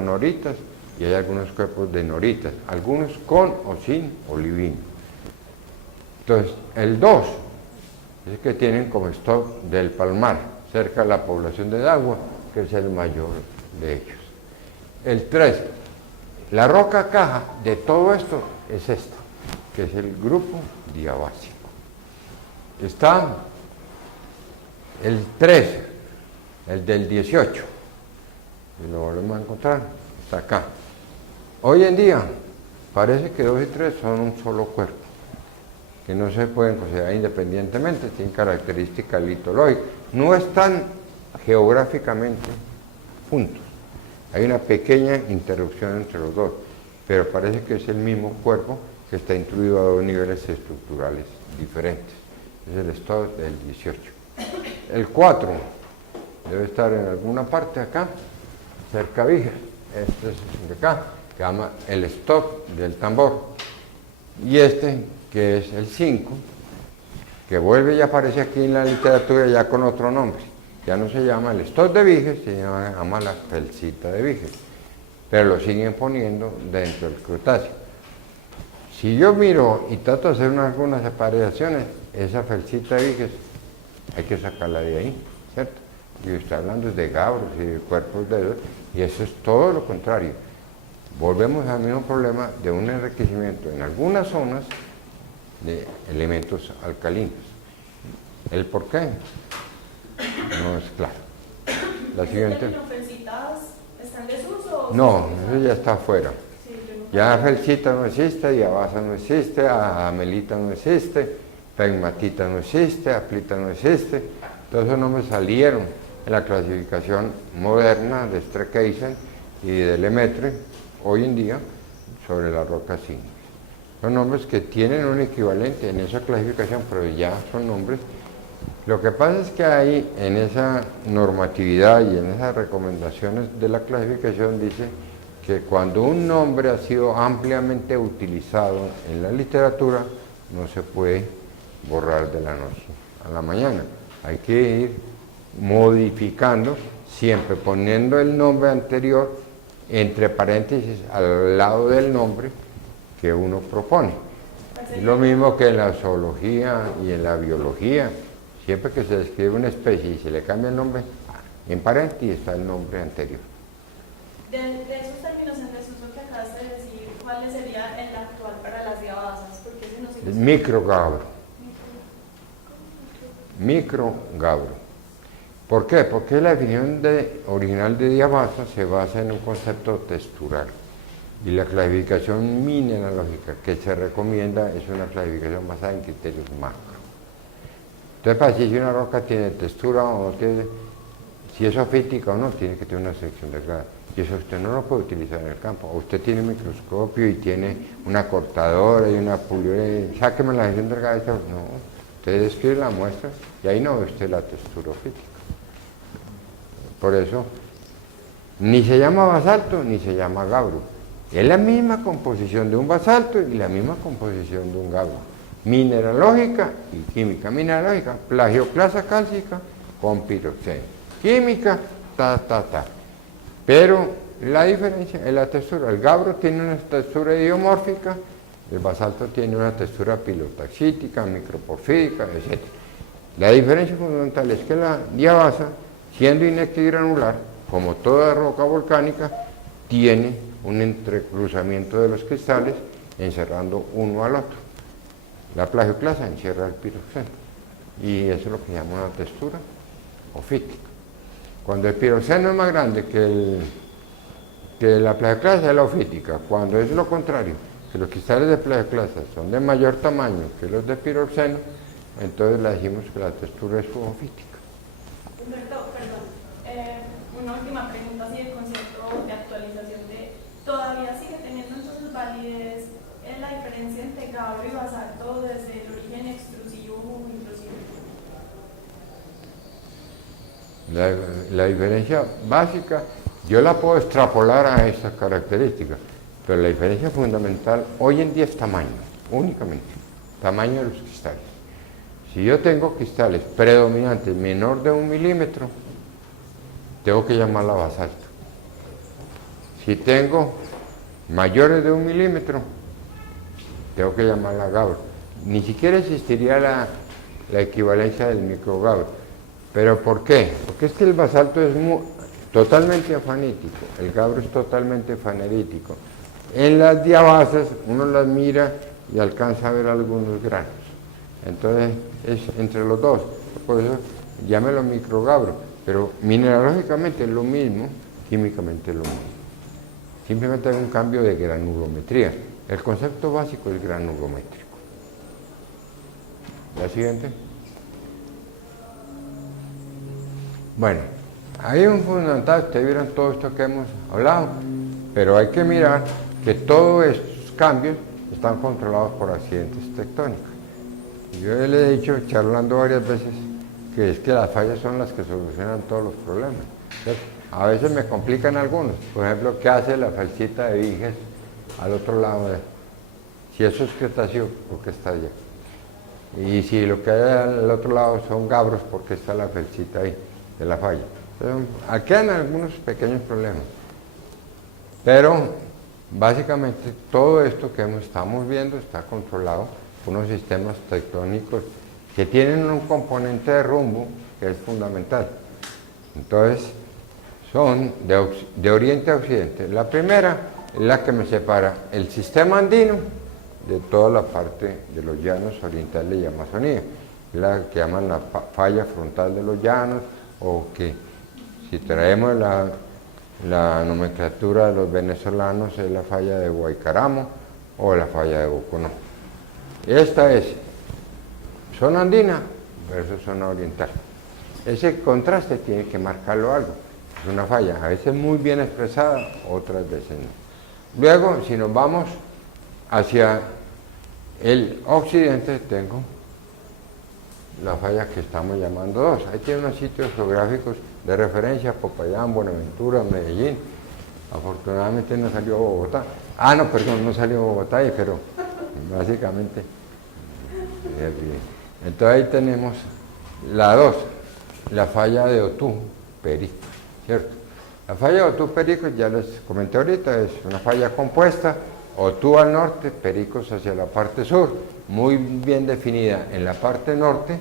noritas y hay algunos cuerpos de noritas, algunos con o sin olivino. Entonces, el 2 es el que tienen como stock del Palmar, cerca de la población de Dagua, que es el mayor de ellos. El 3, la roca caja de todo esto es esta, que es el grupo diabásico. Está el 3, el del 18, y lo volvemos a encontrar, está acá. Hoy en día parece que 2 y 3 son un solo cuerpo, que no se pueden considerar independientemente, tienen características litológicas, no están geográficamente juntos. Hay una pequeña interrupción entre los dos, pero parece que es el mismo cuerpo que está incluido a 2 niveles estructurales diferentes. Es el stock del 18. El 4 debe estar en alguna parte acá, cerca de Viges. Este es de acá, que se llama el stock del tambor. Y este, que es el 5, que vuelve y aparece aquí en la literatura ya con otro nombre. Ya no se llama el stock de Viges, se llama la felsita de Viges, pero lo siguen poniendo dentro del Cretácico. Si yo miro y trato de hacer algunas separaciones, esa felsita de Viges hay que sacarla de ahí, ¿cierto? Y estoy hablando de gabros y de cuerpos de esos, y eso es todo lo contrario. Volvemos al mismo problema de un enriquecimiento en algunas zonas de elementos alcalinos. ¿El por qué? No es claro. La siguiente. ¿Los felsitas están en desuso? No, eso ya está afuera. Sí, ya felsita no existe, diabasa no existe, amelita no existe, pegmatita no existe, aplita no existe. Todos esos nombres salieron en la clasificación moderna de Streckeisen y de Lemaitre, hoy en día, sobre las rocas ígneas. Son nombres que tienen un equivalente en esa clasificación, pero ya son nombres. Lo que pasa es que ahí, en esa normatividad y en esas recomendaciones de la clasificación, dice que cuando un nombre ha sido ampliamente utilizado en la literatura, no se puede borrar de la noche a la mañana. Hay que ir modificando, siempre poniendo el nombre anterior entre paréntesis al lado del nombre que uno propone. Es lo mismo que en la zoología y en la biología. Siempre que se describe una especie y se le cambia el nombre, en paréntesis está el nombre anterior. De esos términos en desuso que acabas de decir, ¿cuál sería el actual para las diabasas? Porque ese no se El microgabro. Microgabro. ¿Por qué? Porque la definición original de diabasa se basa en un concepto textural. Y la clasificación mineralógica que se recomienda es una clasificación basada en criterios macro. Entonces, para decir si una roca tiene textura o no tiene, si es sofítica o no, tiene que tener una sección delgada. Y eso usted no lo puede utilizar en el campo. O usted tiene un microscopio y tiene una cortadora y una pulidora, y sáqueme la sección delgada. No, usted describe la muestra y ahí no ve usted la textura ofítica. Por eso, ni se llama basalto ni se llama gabro. Es la misma composición de un basalto y la misma composición de un gabro. Mineralógica y química. Mineralógica, plagioclasa cálcica con piroxeno. Química, Pero la diferencia es la textura. El gabro tiene una textura idiomórfica, el basalto tiene una textura pilotaxítica, microporfírica, etc. La diferencia fundamental es que la diabasa, siendo inactigranular, como toda roca volcánica, tiene un entrecruzamiento de los cristales encerrando uno al otro. La plagioclasa encierra el piroxeno y eso es lo que se llama una textura ofítica. Cuando el piroxeno es más grande que la plagioclasa es la ofítica. Cuando es lo contrario, que los cristales de plagioclasa son de mayor tamaño que los de piroxeno, entonces le decimos que la textura es ofítica. Humberto, perdón, una última pregunta así de concepto de actualización ¿todavía sigue teniendo entonces validez en la diferencia entre gabro y basalto desde el origen extrusivo o intrusivo? La diferencia básica, yo la puedo extrapolar a estas características, pero la diferencia fundamental hoy en día es tamaño, únicamente, tamaño de los cristales. Si yo tengo cristales predominantes menor de 1 milímetro, tengo que llamarla basalto. Si tengo mayores de 1 milímetro, tengo que llamarla gabro. Ni siquiera existiría la equivalencia del microgabro. ¿Pero por qué? Porque es que el basalto es totalmente afanítico, el gabro es totalmente fanerítico. En las diabasas uno las mira y alcanza a ver algunos granos. Entonces es entre los dos, por eso llámelo microgabro, pero mineralógicamente es lo mismo, químicamente es lo mismo. Simplemente hay un cambio de granulometría. El concepto básico es granulométrico. La siguiente. Bueno, hay un fundamental, ustedes vieron todo esto que hemos hablado, pero hay que mirar que todos estos cambios están controlados por accidentes tectónicos. Yo le he dicho, charlando varias veces, que es que las fallas son las que solucionan todos los problemas. ¿Cierto? A veces me complican algunos. Por ejemplo, ¿qué hace la falsita de Viges al otro lado? Si eso es cretáceo, ¿por qué está allá? Y si lo que hay al otro lado son gabros, ¿por qué está la falsita ahí de la falla? Entonces, aquí quedan algunos pequeños problemas. Pero, básicamente, todo esto que estamos viendo está controlado por unos sistemas tectónicos que tienen un componente de rumbo que es fundamental. Entonces, son de oriente a occidente. La primera es la que me separa el sistema andino de toda la parte de los llanos orientales y Amazonía, la que llaman la falla frontal de los llanos, o que si traemos la nomenclatura de los venezolanos es la falla de Guaycaramo o la falla de Boconó. Esta es zona andina versus zona oriental. Ese contraste tiene que marcarlo algo. Es una falla, a veces muy bien expresada, otras veces no. Luego, si nos vamos hacia el occidente, tengo la falla que estamos llamando 2. Ahí tiene unos sitios geográficos de referencia, Popayán, Buenaventura, Medellín. Afortunadamente no salió Bogotá. Ah, no, perdón, no salió Bogotá, pero básicamente. Entonces ahí tenemos la 2, la falla de Otú, Perico, ¿cierto? La falla de Otú, Perico, ya les comenté ahorita, es una falla compuesta, Otú al norte, Pericos hacia la parte sur, muy bien definida en la parte norte,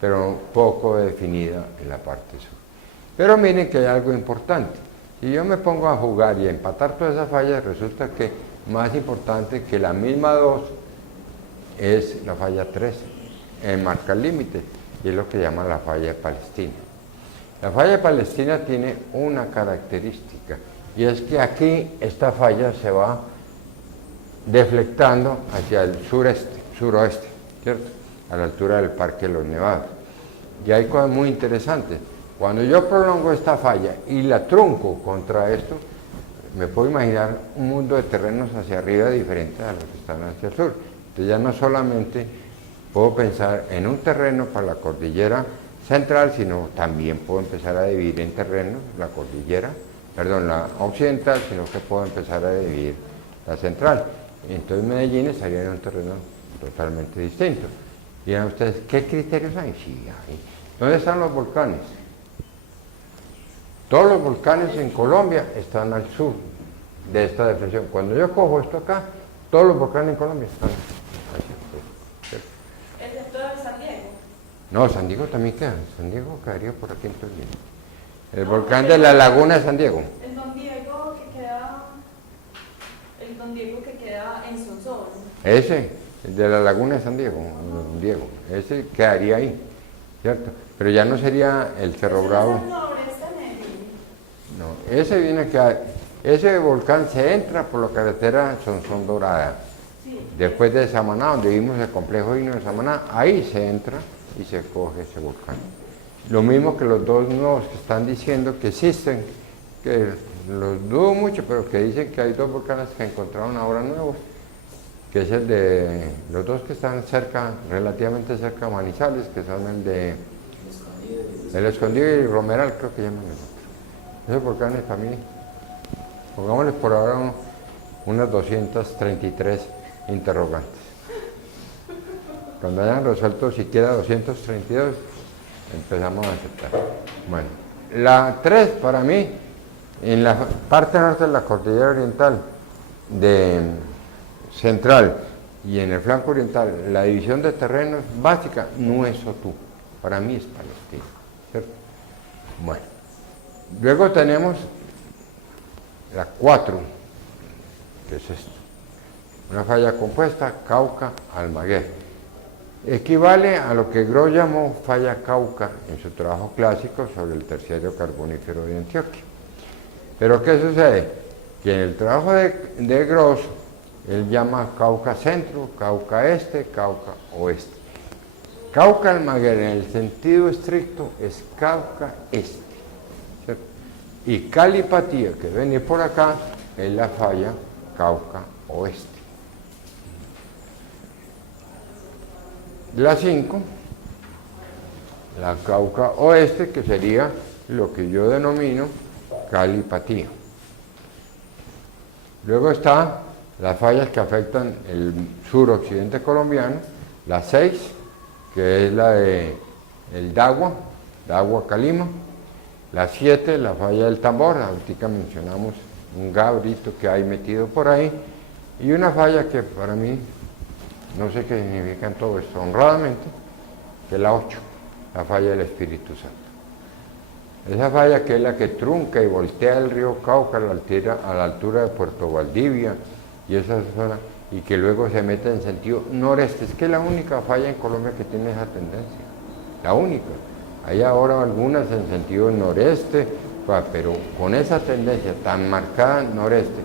pero poco definida en la parte sur. Pero miren que hay algo importante. Si yo me pongo a jugar y a empatar todas esas fallas, resulta que más importante que la misma 2 es la falla 3, marca el límite, y es lo que llaman la falla de Palestina. La falla de Palestina tiene una característica, y es que aquí esta falla se va deflectando hacia el suroeste, ¿cierto? A la altura del Parque de los Nevados. Y hay cosas muy interesantes. Cuando yo prolongo esta falla y la trunco contra esto, me puedo imaginar un mundo de terrenos hacia arriba diferente a los que están hacia el sur. Entonces ya no solamente puedo pensar en un terreno para la cordillera central, sino también puedo empezar a dividir en terrenos la cordillera, perdón, la occidental, sino que puedo empezar a dividir la central. Entonces Medellín estaría en un terreno totalmente distinto. Dirán ustedes, ¿qué criterios hay? Sí, hay. ¿Dónde están los volcanes? Todos los volcanes en Colombia están al sur de esta depresión. Cuando yo cojo esto acá, todos los volcanes en Colombia están al sur. ¿Excepto de San Diego? No, San Diego también queda. San Diego quedaría por aquí en Tolima. El volcán de la Laguna de San Diego. El Don Diego que queda en Sonsón. Ese, el de la Laguna de San Diego, Don Diego, ese quedaría ahí, ¿cierto? Pero ya no sería el Cerro Bravo. No, ese viene a quedar, ese volcán se entra por la carretera Sonsón Dorada. Sí. Después de Samaná, donde vimos el complejo hino de Samaná, ahí se entra y se coge ese volcán. Lo mismo que los dos nuevos que están diciendo que existen, que los dudo mucho, pero que dicen que hay dos volcanes que encontraron ahora nuevos, que es el de los dos que están cerca, relativamente cerca de Manizales, que son el de El Escondido y Romeral, creo que llaman el otro. Esos volcanes para mí, pongámosles por ahora unas 233 interrogantes. Cuando hayan resuelto siquiera 232, empezamos a aceptar. Bueno, la 3 para mí, en la parte norte de la cordillera oriental de central y en el flanco oriental, la división de terrenos básica no es Sotú, para mí es Palestina, ¿cierto? Bueno, luego tenemos la 4, que es esto, una falla compuesta, Cauca-Almaguer. Equivale a lo que Gros llamó falla Cauca en su trabajo clásico sobre el terciario carbonífero de Antioquia. Pero ¿qué sucede? Que en el trabajo de Gros, él llama Cauca Centro, Cauca Este, Cauca Oeste. Cauca Almaguer en el sentido estricto es Cauca Este, ¿cierto? Y Calipatía, que viene por acá, es la falla Cauca Oeste. La 5, la Cauca Oeste, que sería lo que yo denomino Calipatía. Luego está las fallas que afectan el suroccidente colombiano, la 6, que es la de el Dagua Calima, la 7, la falla del Tambor, ahorita mencionamos un gabrito que hay metido por ahí, y una falla que para mí, no sé qué significa en todo esto, honradamente, que es la 8, la falla del Espíritu Santo. Esa falla que es la que trunca y voltea el río Cauca a la altura de Puerto Valdivia y esa zona, y que luego se mete en sentido noreste. Es que es la única falla en Colombia que tiene esa tendencia, la única. Hay ahora algunas en sentido noreste, pero con esa tendencia tan marcada noreste,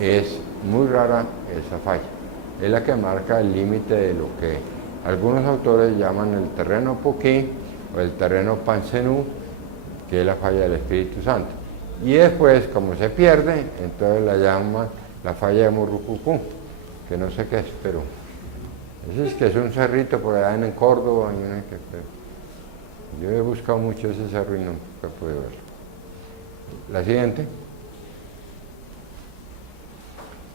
es muy rara esa falla. Es la que marca el límite de lo que algunos autores llaman el terreno Puquí o el terreno Pancenú, que es la falla del Espíritu Santo. Y después, como se pierde, entonces la llaman la falla de Murrucucú, que no sé qué es, pero ese es que es un cerrito por allá en Córdoba. Yo he buscado mucho ese cerro y nunca pude verlo. La siguiente.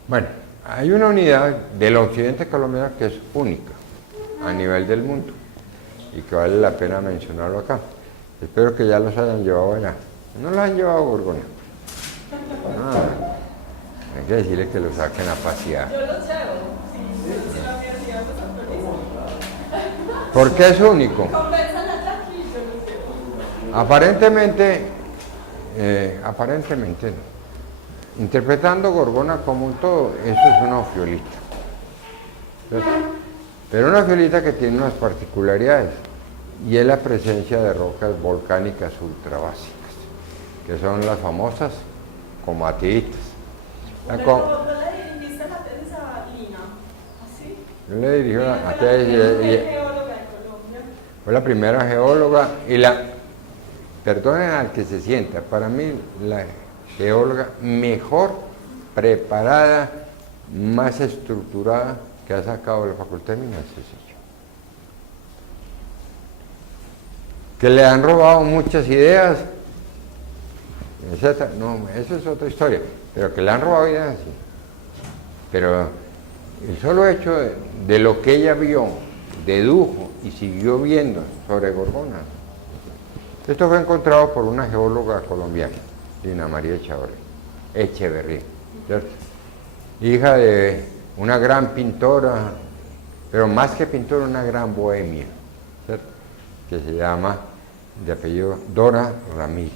Bueno, hay una unidad del occidente colombiano que es única a nivel del mundo y que vale la pena mencionarlo acá. Espero que ya los hayan llevado allá. No los han llevado a Gorgona. Hay que decirle que los saquen a pasear. Yo los llevo, si la universidad los autoriza. ¿Por qué es único? Conversan allá y yo los llevo. Aparentemente no. Interpretando Gorgona como un todo, eso es una ofiolita. Pero una ofiolita que tiene unas particularidades, y es la presencia de rocas volcánicas ultrabásicas, que son las famosas comatiitas. ¿No le dirigiste la tesis a Lina? ¿Así? Yo le dirijo a tesis geóloga de Colombia. Fue la primera geóloga y perdonen al que se sienta, para mí la geóloga mejor preparada, más estructurada que ha sacado la Facultad de Minas, es ella. Que le han robado muchas ideas, etc. No, eso es otra historia, pero que le han robado ideas, sí. Pero el solo hecho de lo que ella vio, dedujo y siguió viendo sobre Gorgona. Esto fue encontrado por una geóloga colombiana, Lina María Echeverría, ¿cierto? Hija de una gran pintora, pero más que pintora, una gran bohemia, ¿cierto? Que se llama, de apellido, Dora Ramírez.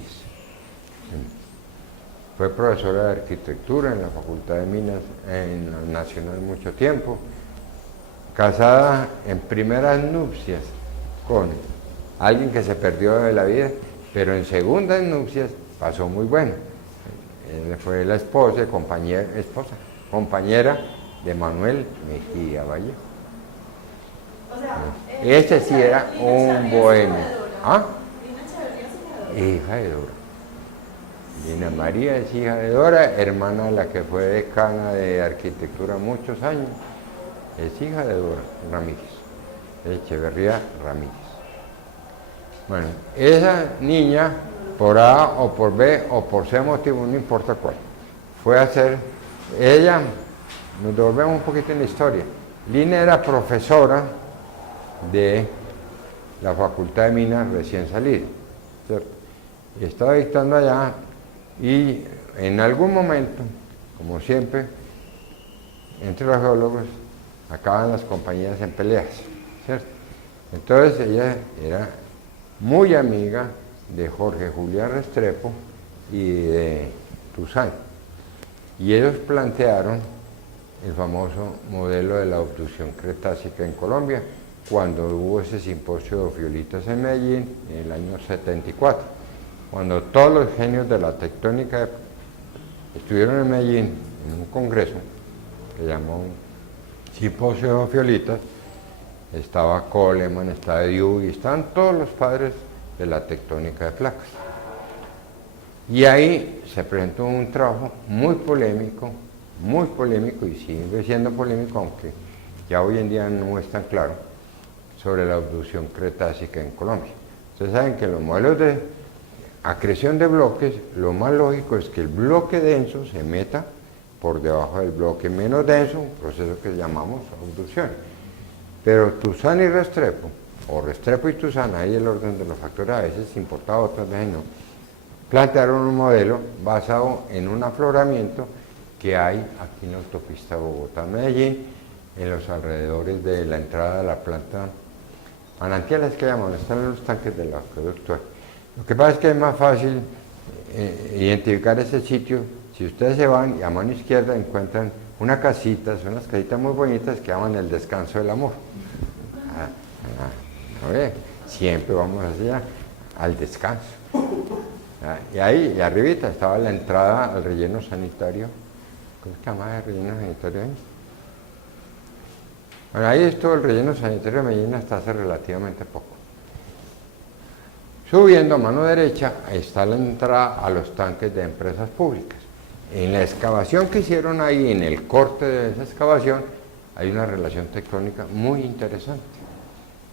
Fue profesora de arquitectura en la Facultad de Minas, en la Nacional, mucho tiempo. Casada en primeras nupcias con alguien que se perdió de la vida, pero en segundas nupcias pasó muy bueno. Él fue la esposa, compañera de Manuel Mejía Valle. O sea, Este sí era un bohemio. ¿Ah? Lina Echeverría es hija de Dora. Hija de Dora. Lina María es hija de Dora, hermana de la que fue decana de arquitectura muchos años. Es hija de Dora Ramírez, Echeverría Ramírez. Bueno, esa niña, por A o por B o por C motivo, no importa cuál, fue a hacer, ella, nos devolvemos un poquito en la historia. Lina era profesora de la Facultad de Minas recién salida, ¿cierto? Y estaba dictando allá y en algún momento, como siempre, entre los geólogos acaban las compañías en peleas, ¿cierto? Entonces ella era muy amiga de Jorge Julián Restrepo y de Tuzán. Y ellos plantearon el famoso modelo de la obducción cretácica en Colombia, cuando hubo ese simposio de ofiolitas en Medellín en el año 74, cuando todos los genios de la tectónica estuvieron en Medellín en un congreso que llamó simposio de ofiolitas. Estaba Coleman, estaba Dewey, estaban todos los padres de la tectónica de placas. Y ahí se presentó un trabajo muy polémico y sigue siendo polémico, aunque ya hoy en día no es tan claro, sobre la obducción cretácica en Colombia. Ustedes saben que en los modelos de acreción de bloques, lo más lógico es que el bloque denso se meta por debajo del bloque menos denso, un proceso que llamamos obducción. Pero Tuzán y Restrepo, o Restrepo y Tuzán, ahí el orden de los factores a veces importado, otras veces no, plantearon un modelo basado en un afloramiento que hay aquí en la autopista Bogotá-Medellín, en los alrededores de la entrada de la planta manantiales que llaman, están en los tanques del acueducto. Lo que pasa es que es más fácil identificar ese sitio si ustedes se van y a mano izquierda encuentran una casita, son unas casitas muy bonitas que llaman el descanso del amor. Siempre vamos hacia al descanso. Y ahí, y arribita, estaba la entrada al relleno sanitario. ¿Cómo se llama el relleno sanitario ahí? Bueno, ahí estuvo el relleno sanitario de Medellín hasta hace relativamente poco. Subiendo a mano derecha está la entrada a los tanques de empresas públicas. En la excavación que hicieron ahí, en el corte de esa excavación, hay una relación tectónica muy interesante,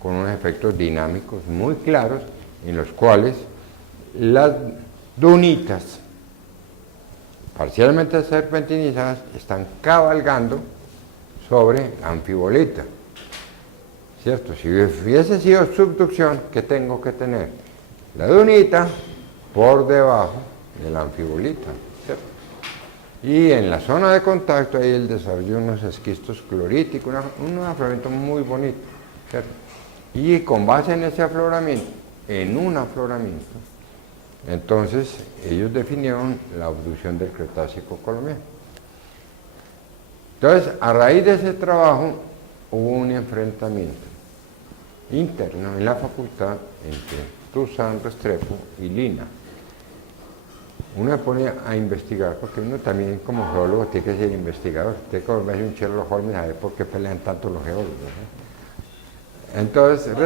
con unos efectos dinámicos muy claros, en los cuales las dunitas, parcialmente serpentinizadas, están cabalgando sobre anfibolita. ¿Cierto? Si hubiese sido subducción, ¿qué tengo que tener? La dunita por debajo de la anfibolita, ¿cierto? Y en la zona de contacto hay el desarrollo de unos esquistos cloríticos, un afloramiento muy bonito, ¿cierto? Y con base en ese afloramiento, entonces ellos definieron la obducción del Cretácico colombiano. Entonces, a raíz de ese trabajo, hubo un enfrentamiento interno en la facultad entre Tuzán, Restrepo y Lina. Uno se pone a investigar, porque uno también como geólogo tiene que ser investigador, tiene que volverse un Sherlock Holmes a ver por qué pelean tanto los geólogos, ¿no? Entonces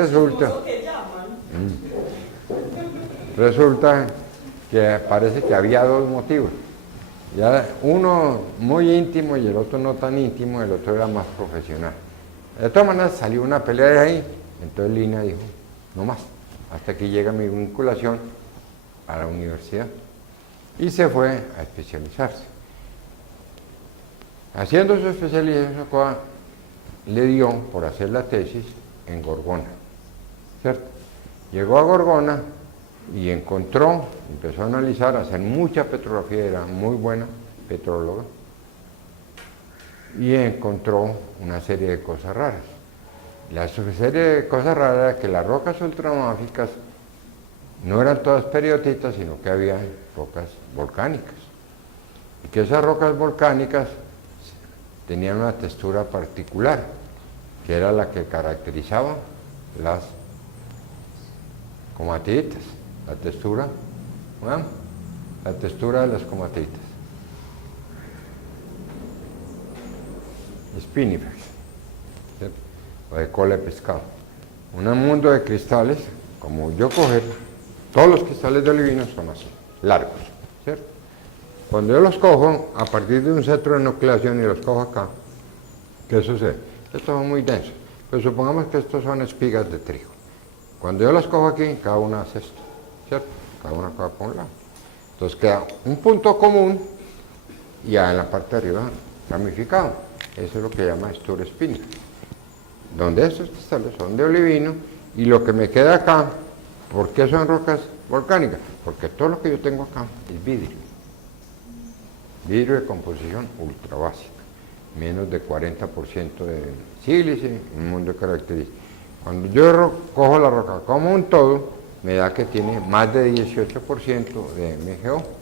resulta que parece que había dos motivos. Ya uno muy íntimo y el otro no tan íntimo, el otro era más profesional. De todas maneras salió una pelea de ahí, entonces Lina dijo, no más, hasta aquí llega mi vinculación a la universidad. Y se fue a especializarse. Haciendo su especialización, le dio por hacer la tesis en Gorgona, ¿cierto? Llegó a Gorgona y empezó a analizar, a hacer mucha petrografía, era muy buena petróloga, y encontró una serie de cosas raras. La serie de cosas raras era que las rocas ultramáficas no eran todas peridotitas, sino que había rocas volcánicas, y que esas rocas volcánicas tenían una textura particular, que era la que caracterizaba las comatitas, la textura de las comatitas. Spinifex, ¿cierto? O de cola de pescado. Un mundo de cristales, como yo coger, todos los cristales de olivino son así, largos, ¿cierto? Cuando yo los cojo, a partir de un centro de nucleación y los cojo acá, ¿qué sucede? Estos son muy densos, pero supongamos que estos son espigas de trigo. Cuando yo las cojo aquí, cada una hace esto, ¿cierto? Cada una coge por un lado. Entonces queda un punto común y ya en la parte de arriba ramificado. Eso es lo que llama Stur Spinifex, donde estos cristales son de olivino y lo que me queda acá, ¿por qué son rocas volcánicas? Porque todo lo que yo tengo acá es vidrio. Vidrio de composición ultra básica, menos de 40% de sílice, un mundo de características. Cuando yo cojo la roca como un todo, me da que tiene más de 18% de MgO.